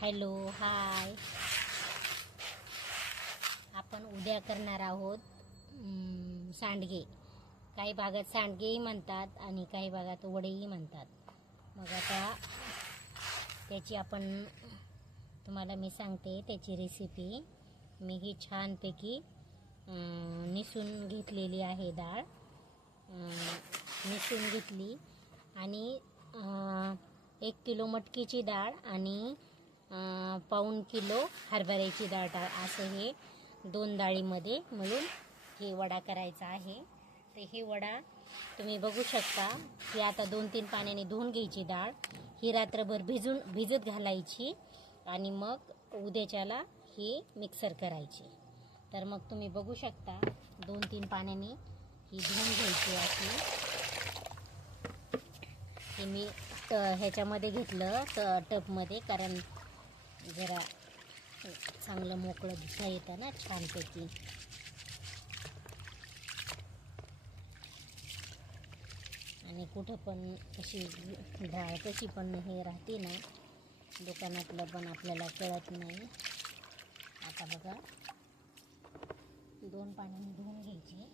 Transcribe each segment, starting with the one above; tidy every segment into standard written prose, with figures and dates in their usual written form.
Hello hi. आपण उद्या करणार आहोत सांडगे. काही भागात सांडगेही म्हणतात आणि काही भागात वडेही म्हणतात. मग आता त्याची आपण तुम्हाला मी सांगते त्याची रेसिपी. मी ही छानपैकी निसून घेतलेली आहे डाळ. निसून घेतली आणि 1 किलो मटकीची डाळ आणि 1.5 किलो हरभऱ्याची डाळ असं हे 2 डाळीमध्ये मिळून हे वडा करायचा आहे. तर हे वडा तुम्ही बघू शकता की आता 2-3 पाण्याने धुवून घ्यायची डाळ. ही रात्रभर भिजत घालायची आणि मग उद्याच्याला ही मिक्सर करायची. तर मग तुम्ही बघू शकता 2-3 पाण्याने ही धुवून घ्यायची अशी. हे मी ह्याच्यामध्ये घेतलं टबमध्ये, कारण जरा चांगलं मोकळं दिसता येतं ना छानपैकी. आणि कुठं पण कशी डाळ कशी पण हे राहते ना, दुकानातलं पण आपल्याला कळत नाही. आता बघा 2 पाण्याने धुवून घ्यायची.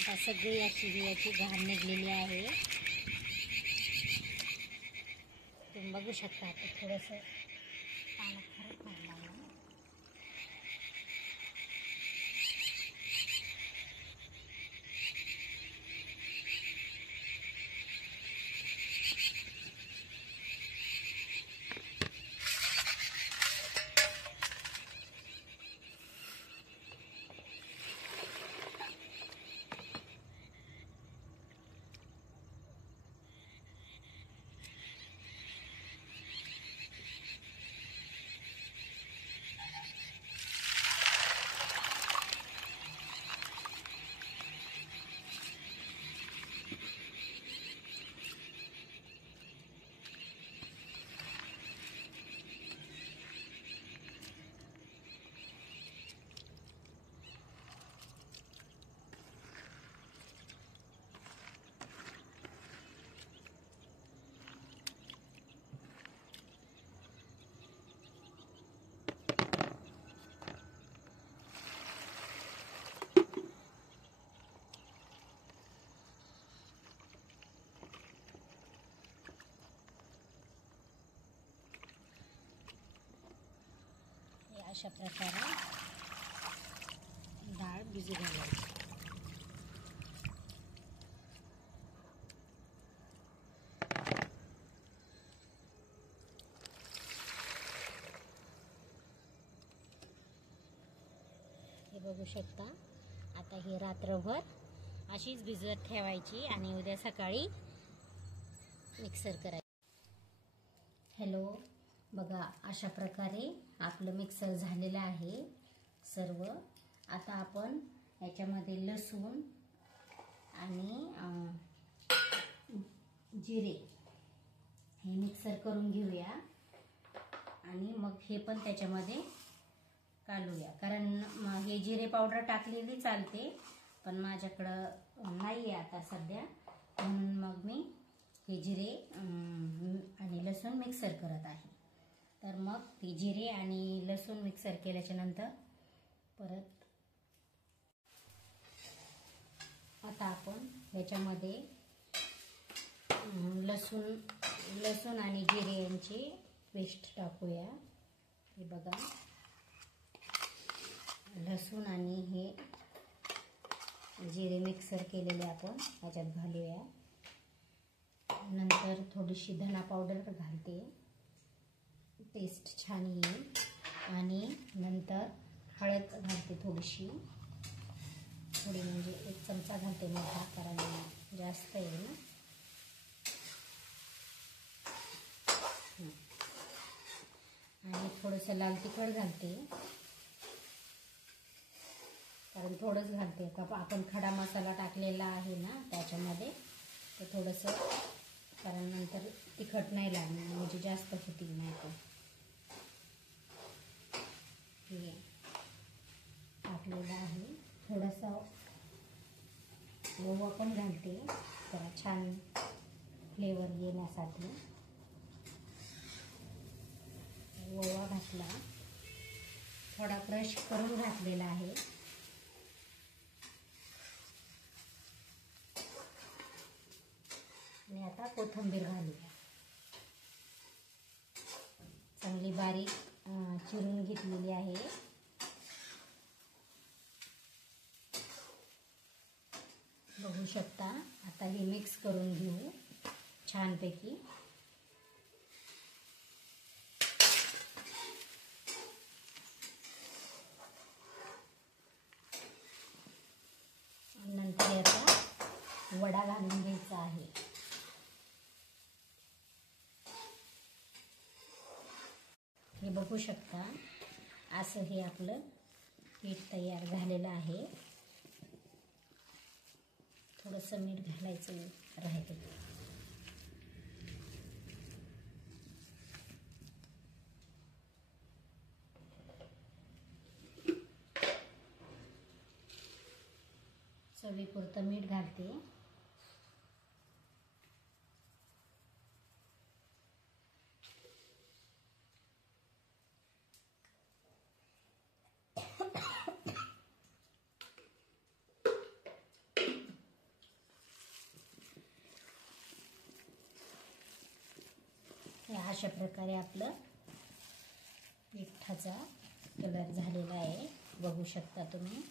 आता सगळी अशी याची घाण निघलेली आहे. तुम्ही बघू शकता. आता थोडंसं पाण्यात फरक पडला आहे. अशा प्रकारे डाळ भिजू घालायची. हे बघू शकता. आता ही रात्रभर अशीच भिजवत ठेवायची आणि उद्या सकाळी मिक्सर करायची. हॅलो, बघा अशा प्रकारे आपलं मिक्सर झालेलं आहे सर्व. आता आपण याच्यामध्ये लसूण आणि जिरे हे मिक्सर करून घेऊया आणि मग हे पण त्याच्यामध्ये घालूया. कारण हे जिरे पावडर टाकलेली चालते, पण माझ्याकडं नाही आहे आता सध्या, म्हणून मग मी हे जिरे आणि लसूण मिक्सर करत आहे. तर मग ती जिरे आणि लसूण मिक्सर केल्याच्या नंतर परत आता आपण ह्याच्यामध्ये लसूण आणि जिरे यांची पेस्ट टाकूया. हे बघा, लसूण आणि हे जिरे मिक्सर केलेले आपण ह्याच्यात घालूया. नंतर थोडीशी धना पावडर घालते, टेस्ट छान येईल. आणि नंतर हळद घालते थोडी म्हणजे 1 चमचा घालते मोठा, कारण जास्त आहे ना. आणि थोडंसं लाल तिखट घालते, कारण थोडंच घालते का आपण खडा मसाला टाकलेला आहे ना त्याच्यामध्ये, तर थोडंसं, कारण नंतर तिखट नाही लागणार, म्हणजे जास्त होतील नाही तर. हे टाकलेलं आहे. थोडासा ओवा पण घालते जरा छान फ्लेवर येण्यासाठी. ओवा घातला, थोडा क्रश करून घातलेला आहे. आणि आता कोथिंबीर घालूया, चांगली बारीक चिरून घेतलेली आहे. बघू शकता. आता हे मिक्स करून घेऊ छानपैकी. नंतर याचा वडा घालून घ्यायचा आहे. हे बघू शकता, असं हे आपलं पीठ तयार झालेलं आहे. थोडंसं मीठ घालायचं राहते. चवीपुरतं मीठ घालते. अशा प्रकारे आपलं पिठाचा कलर झालेला आहे, बघू शकता तुम्ही.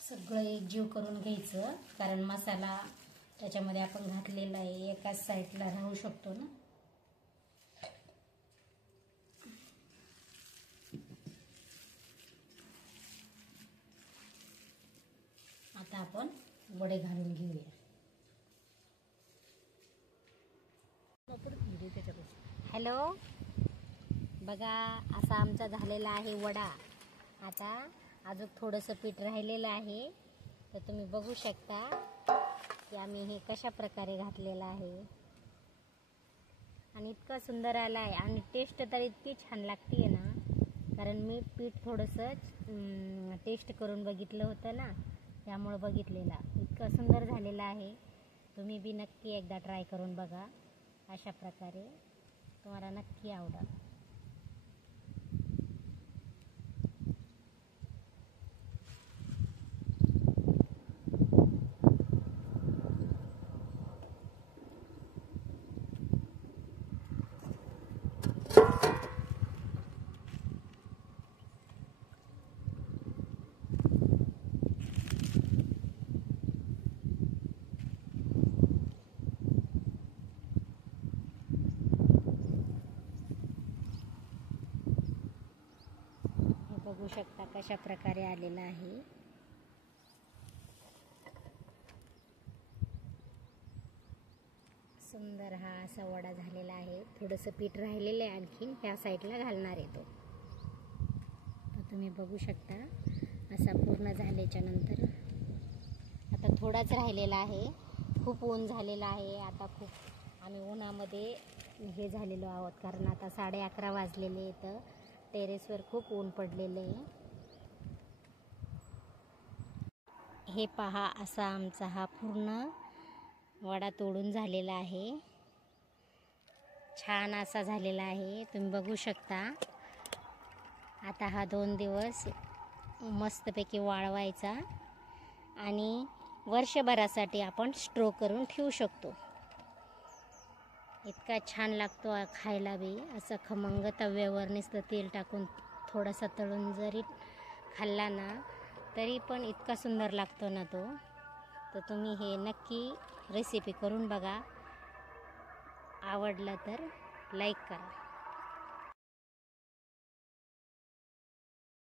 सगळं एकजीव करून घ्यायचं, कारण मसाला त्याच्यामध्ये आपण घातलेला आहे, एकाच साईडला राहू शकतो ना. आता आपण वडे घालून घेऊया. हॅलो, बघा असा आमचा झालेला आहे वडा. आता अजून थोडंसं पीठ राहिलेलं आहे, तर तुम्ही बघू शकता की आम्ही हे कशा प्रकारे घातलेलं आहे. आणि इतका सुंदर आला आहे, आणि टेस्ट तर इतकी छान लागते ना, कारण मी पीठ थोडंसं टेस्ट करून बघितलं होतं ना, त्यामुळे बघितलेला. इतका सुंदर झालेला आहे. तुम्ही बी नक्की एकदा ट्राय करून बघा. अशा प्रकारे तुम्हाला नक्की आवडेल. बघू शकता कशा प्रकारे आलेला आहे. सुंदर हा असा वडा झालेला आहे. थोडंसं पीठ राहिलेलं आहे, आणखीन ह्या साईडला घालणार आहे तो. तर तुम्ही बघू शकता असा पूर्ण झाल्याच्या नंतर आता थोडाच राहिलेला आहे. खूप ऊन झालेला आहे. आता खूप आम्ही उन्हामध्ये हे झालेलो आहोत, कारण आता 11:30 वाजलेले. तर टेरेसवर खूप ऊन पडलेले आहे. हे पहा, असा आमचा हा पूर्ण वडा तोडून झालेला आहे. छान असा झालेला आहे, तुम्ही बघू शकता. आता हा 2 दिवस मस्तपैकी वाळवायचा आणि वर्षभरासाठी आपण स्टोर करून ठेवू शकतो. इतका छान लागतो खायला बी. असं खमंग तव्यावर नुसतं तेल टाकून थोडासा तळून जरी खाल्ला ना तरी पण इतका सुंदर लागतो ना तो. तर तुम्ही हे नक्की रेसिपी करून बघा. आवडलं तर लाईक करा.